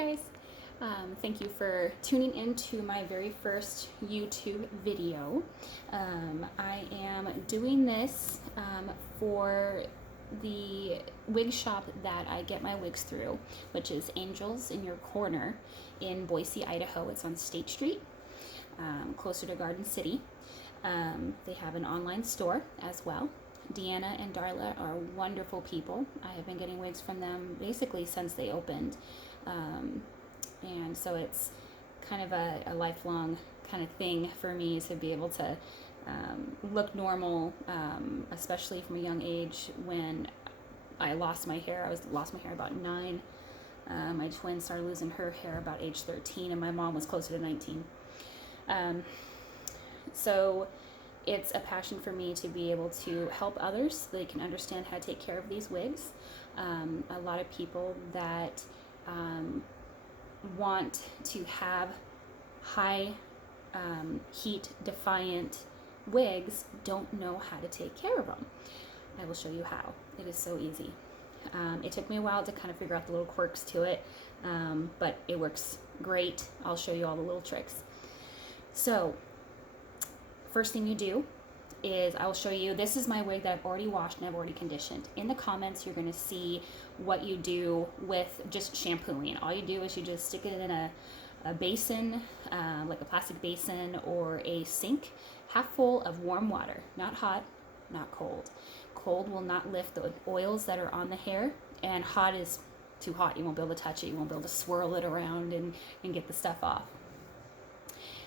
guys. Thank you for tuning in to my very first YouTube video. I am doing this for the wig shop that I get my wigs through, which is Angels in Your Corner in Boise, Idaho. It's on State Street, closer to Garden City. They have an online store as well. Deanna and Darla are wonderful people. I have been getting wigs from them basically since they opened. And so it's kind of a lifelong kind of thing for me to be able to look normal, especially from a young age. When I lost my hair, lost my hair about 9. My twin started losing her hair about age 13, and my mom was closer to 19. So it's a passion for me to be able to help others so they can understand how to take care of these wigs. A lot of people that want to have high heat defiant wigs don't know how to take care of them. I will show you how. It is so easy. It took me a while to kind of figure out the little quirks to it, but it works great. I'll show you all the little tricks. So first thing you do is I'll show you, this is my wig that I've already washed and I've already conditioned. In the comments, you're going to see what you do with just shampooing. All you do is you just stick it in a basin, like a plastic basin or a sink, half full of warm water, not hot, not cold. Cold will not lift the oils that are on the hair, and hot is too hot. You won't be able to touch it. You won't be able to swirl it around and get the stuff off.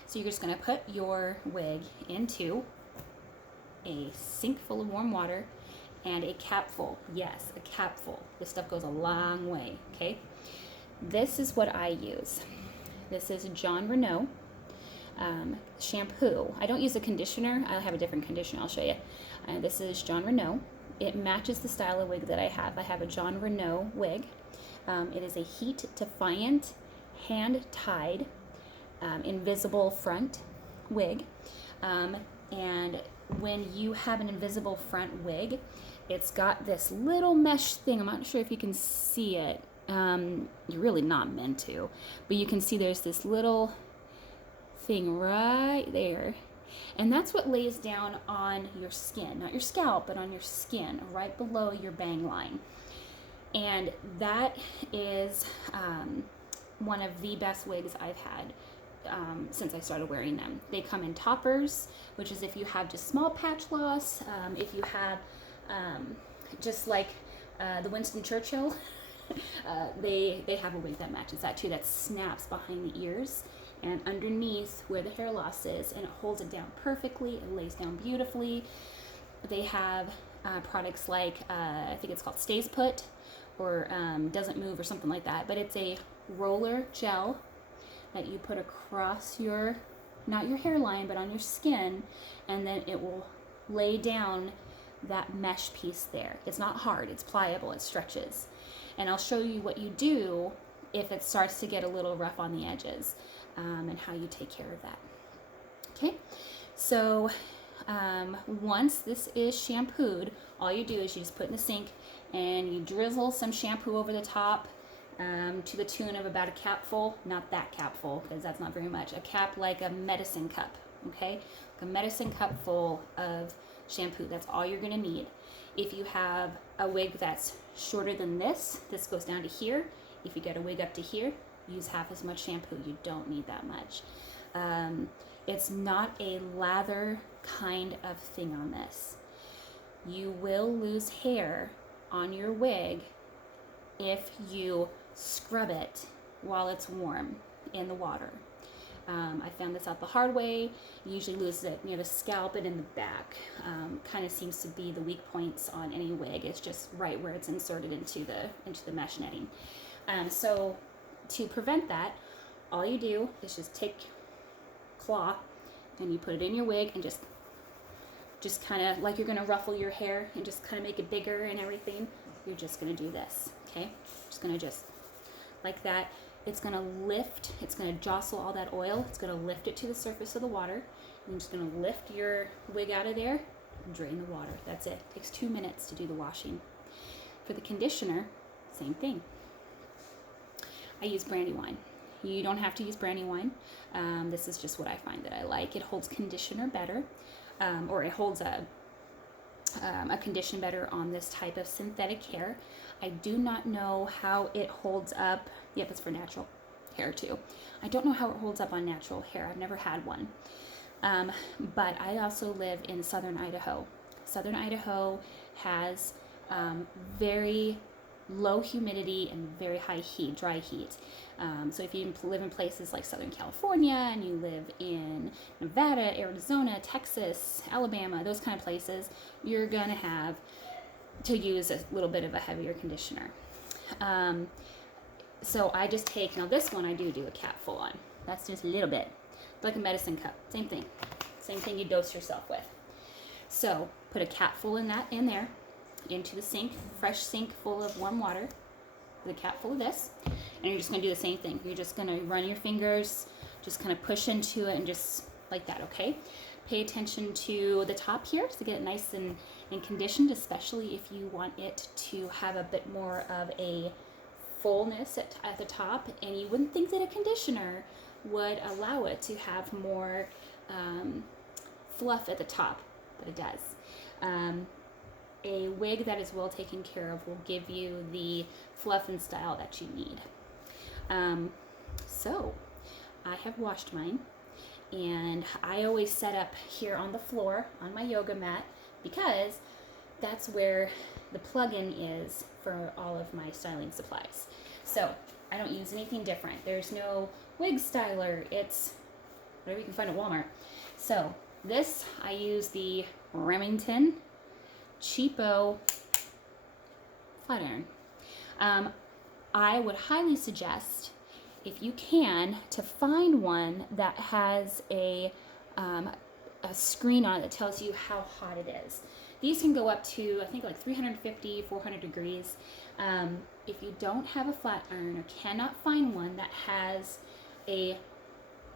So you're just going to put your wig into a sink full of warm water and a cap full. Yes, a cap full. This stuff goes a long way, okay? This is what I use. This is John Renault shampoo. I don't use a conditioner. I have a different conditioner. I'll show you. This is John Renault. It matches the style of wig that I have. I have a John Renault wig. It is a heat defiant, hand-tied, invisible front wig. And when you have an invisible front wig, it's got this little mesh thing. I'm not sure if you can see it. You're really not meant to, but you can see there's this little thing right there. And that's what lays down on your skin, not your scalp, but on your skin, right below your bang line. And that is one of the best wigs I've had since I started wearing them. They come in toppers, which is if you have just small patch loss, if you have just like the Winston Churchill, they have a wig that matches that too, that snaps behind the ears and underneath where the hair loss is, and it holds it down perfectly. It lays down beautifully. They have products like, I think it's called Stays Put or Doesn't Move or something like that, but it's a roller gel that you put across your, not your hairline, but on your skin, and then it will lay down that mesh piece there. It's not hard, it's pliable, it stretches. And I'll show you what you do if it starts to get a little rough on the edges, and how you take care of that. Okay, so once this is shampooed, all you do is you just put in the sink and you drizzle some shampoo over the top, to the tune of about a cap full, not that cap full because that's not very much, a cap like a medicine cup, okay? Like a medicine cup full of shampoo. That's all you're gonna need. If you have a wig that's shorter than this goes down to here. If you get a wig up to here, use half as much shampoo. You don't need that much. It's not a lather kind of thing on this. You will lose hair on your wig if you scrub it while it's warm in the water. I found this out the hard way. You usually lose it near the scalp and in the back. Kind of seems to be the weak points on any wig. It's just right where it's inserted into the mesh netting. So to prevent that, all you do is just take claw and you put it in your wig and just kind of like you're going to ruffle your hair and just kind of make it bigger and everything. You're just going to do this, okay? Just going to just like that. It's going to lift, it's going to jostle all that oil. It's going to lift it to the surface of the water. You're just going to lift your wig out of there and drain the water. That's it. It takes 2 minutes to do the washing. For the conditioner, same thing. I use Brandywine. You don't have to use Brandywine. This is just what I find that I like. It holds conditioner better, or it holds a condition better on this type of synthetic hair. I do not know how it holds up. Yep, it's for natural hair too. I don't know how it holds up on natural hair. I've never had one. But I also live in southern Idaho. Southern Idaho has very low humidity and very high heat, dry heat. So if you live in places like Southern California and you live in Nevada, Arizona, Texas, Alabama, those kind of places, you're going to have to use a little bit of a heavier conditioner. So I just take, now this one I do a cap full on. That's just a little bit, like a medicine cup. Same thing. Same thing you dose yourself with. So put a cap full in there, into the sink, fresh sink full of warm water, with a cap full of this, and you're just going to do the same thing. You're just going to run your fingers, just kind of push into it and just like that, okay? Pay attention to the top here to get it nice and conditioned, especially if you want it to have a bit more of a fullness at the top, and you wouldn't think that a conditioner would allow it to have more fluff at the top, but it does. A wig that is well taken care of will give you the fluff and style that you need. So I have washed mine, and I always set up here on the floor on my yoga mat because that's where the plug-in is for all of my styling supplies. So I don't use anything different. There's no wig styler. It's whatever you can find at Walmart. So this, I use the Remington cheapo flat iron. I would highly suggest, if you can, to find one that has a screen on it that tells you how hot it is. These can go up to, I think, like 350, 400 degrees. If you don't have a flat iron or cannot find one that has a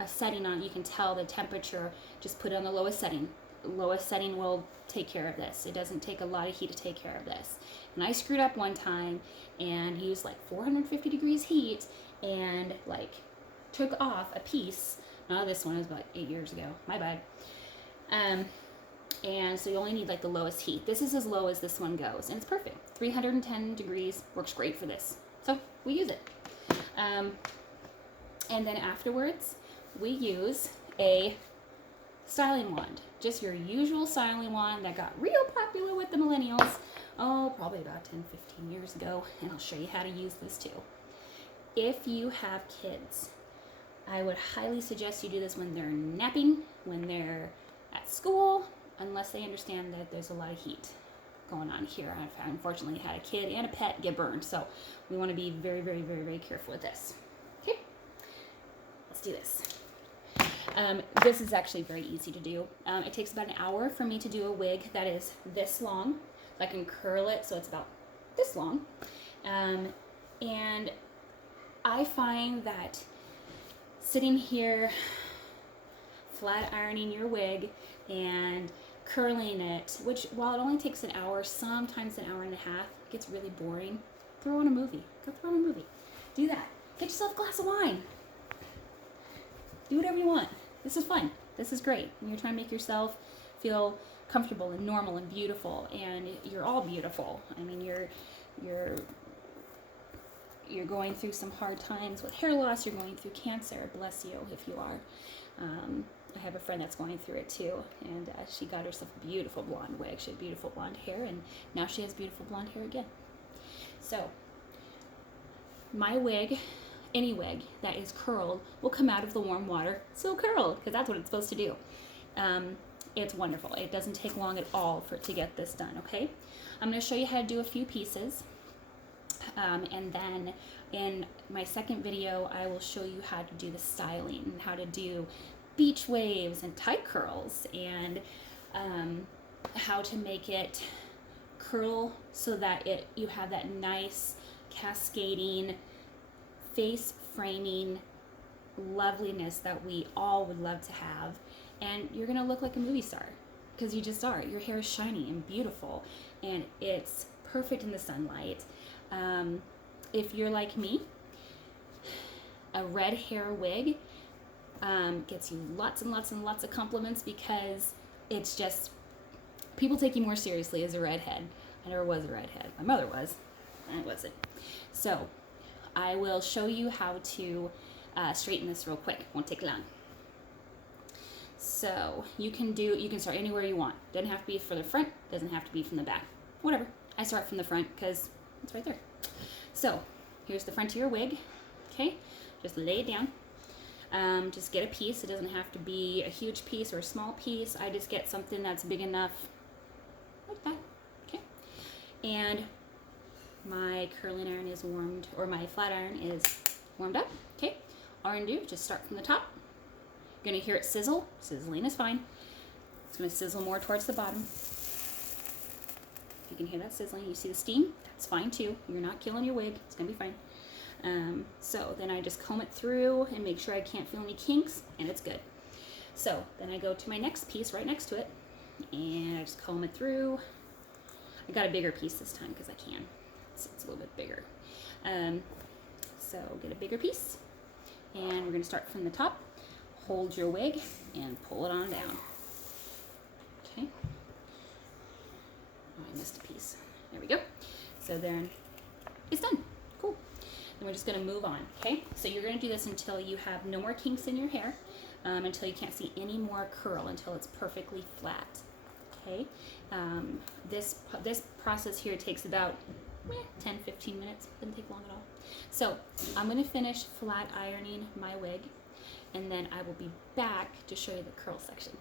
setting on it, you can tell the temperature, just put it on the lowest setting. The lowest setting will take care of this. It doesn't take a lot of heat to take care of this. And I screwed up one time and used like 450 degrees heat and like took off a piece. Now this one was about 8 years ago. My bad. And so you only need like the lowest heat. This is as low as this one goes, and it's perfect. 310 degrees works great for this. So we use it. And then afterwards, we use a styling wand. Just your usual styling wand that got real popular with the millennials. Oh, probably about 10, 15 years ago. And I'll show you how to use this too. If you have kids, I would highly suggest you do this when they're napping, when they're at school, unless they understand that there's a lot of heat going on here. I've unfortunately had a kid and a pet get burned, so we want to be very, very, very, very careful with this. Okay, let's do this. This is actually very easy to do. It takes about an hour for me to do a wig that is this long. I can curl it so it's about this long. And I find that sitting here, flat ironing your wig and curling it, which while it only takes an hour, sometimes an hour and a half, gets really boring. Throw on a movie. Go throw on a movie. Do that. Get yourself a glass of wine. Do whatever you want. This is fun. This is great. And you're trying to make yourself feel comfortable and normal and beautiful, and you're all beautiful. I mean, you're going through some hard times with hair loss. You're going through cancer. Bless you if you are. I have a friend that's going through it too, and she got herself a beautiful blonde wig. She had beautiful blonde hair, and now she has beautiful blonde hair again. So my wig, any wig that is curled, will come out of the warm water so curled, because that's what it's supposed to do. It's wonderful. It doesn't take long at all to get this done, okay? I'm going to show you how to do a few pieces, and then in my second video, I will show you how to do the styling and how to do beach waves and tight curls, and how to make it curl so that you have that nice cascading face framing loveliness that we all would love to have. And you're gonna look like a movie star, because you just are. Your hair is shiny and beautiful, and it's perfect in the sunlight. If you're like me, red hair wig gets you lots and lots and lots of compliments because it's just, people take you more seriously as a redhead. I never was a redhead. My mother was. I wasn't. So I will show you how to straighten this real quick. Won't take long. So you can start anywhere you want. Doesn't have to be from the front, doesn't have to be from the back. Whatever. I start from the front because it's right there. So here's the front of your wig. Okay, just lay it down. Just get a piece. It doesn't have to be a huge piece or a small piece. I just get something that's big enough like that. Okay, and my curling iron is warmed, or my flat iron is warmed up. Okay, all I'm gonna do, just start from the top. You're gonna hear it sizzle. Sizzling is fine. It's gonna sizzle more towards the bottom. If you can hear that sizzling, you see the steam, that's fine too. You're not killing your wig, it's gonna be fine. So then I just comb it through and make sure I can't feel any kinks, and it's good. So then I go to my next piece right next to it, and I just comb it through. I got a bigger piece this time because I can. It's a little bit bigger. So get a bigger piece, and we're gonna start from the top. Hold your wig and pull it on down. Okay. Oh, I missed a piece. There we go. So then it's done. Cool. Then we're just gonna move on, okay? So you're gonna do this until you have no more kinks in your hair, until you can't see any more curl, until it's perfectly flat, okay? This process here takes about 10-15 minutes. Doesn't take long at all. So I'm gonna finish flat ironing my wig, and then I will be back to show you the curl section.